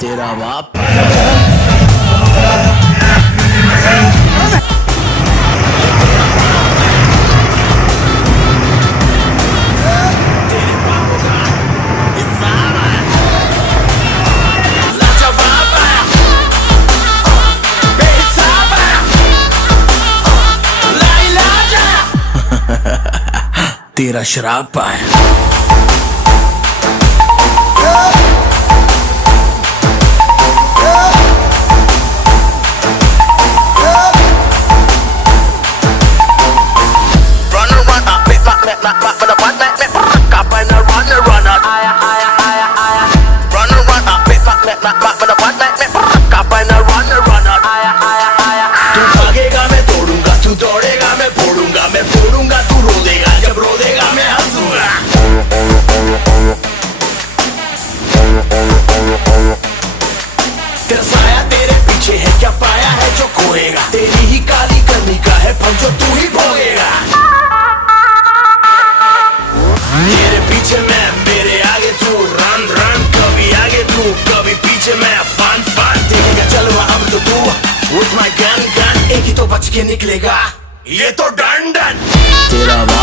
तेरा बाप तेरा शराब पाया तेरा साया तेरे पीछे है क्या पाया है जो खोएगा तेरी ही काली करनी का है फल जो तू ही भोगेगा तेरे पीछे मैं मेरे आगे तू रन रन कभी आगे तू कभी पीछे मैं फन फन देखेगा चलवा अब तो तू with my gun gun एक ही तो बच के निकलेगा ये तो डन डन तेरा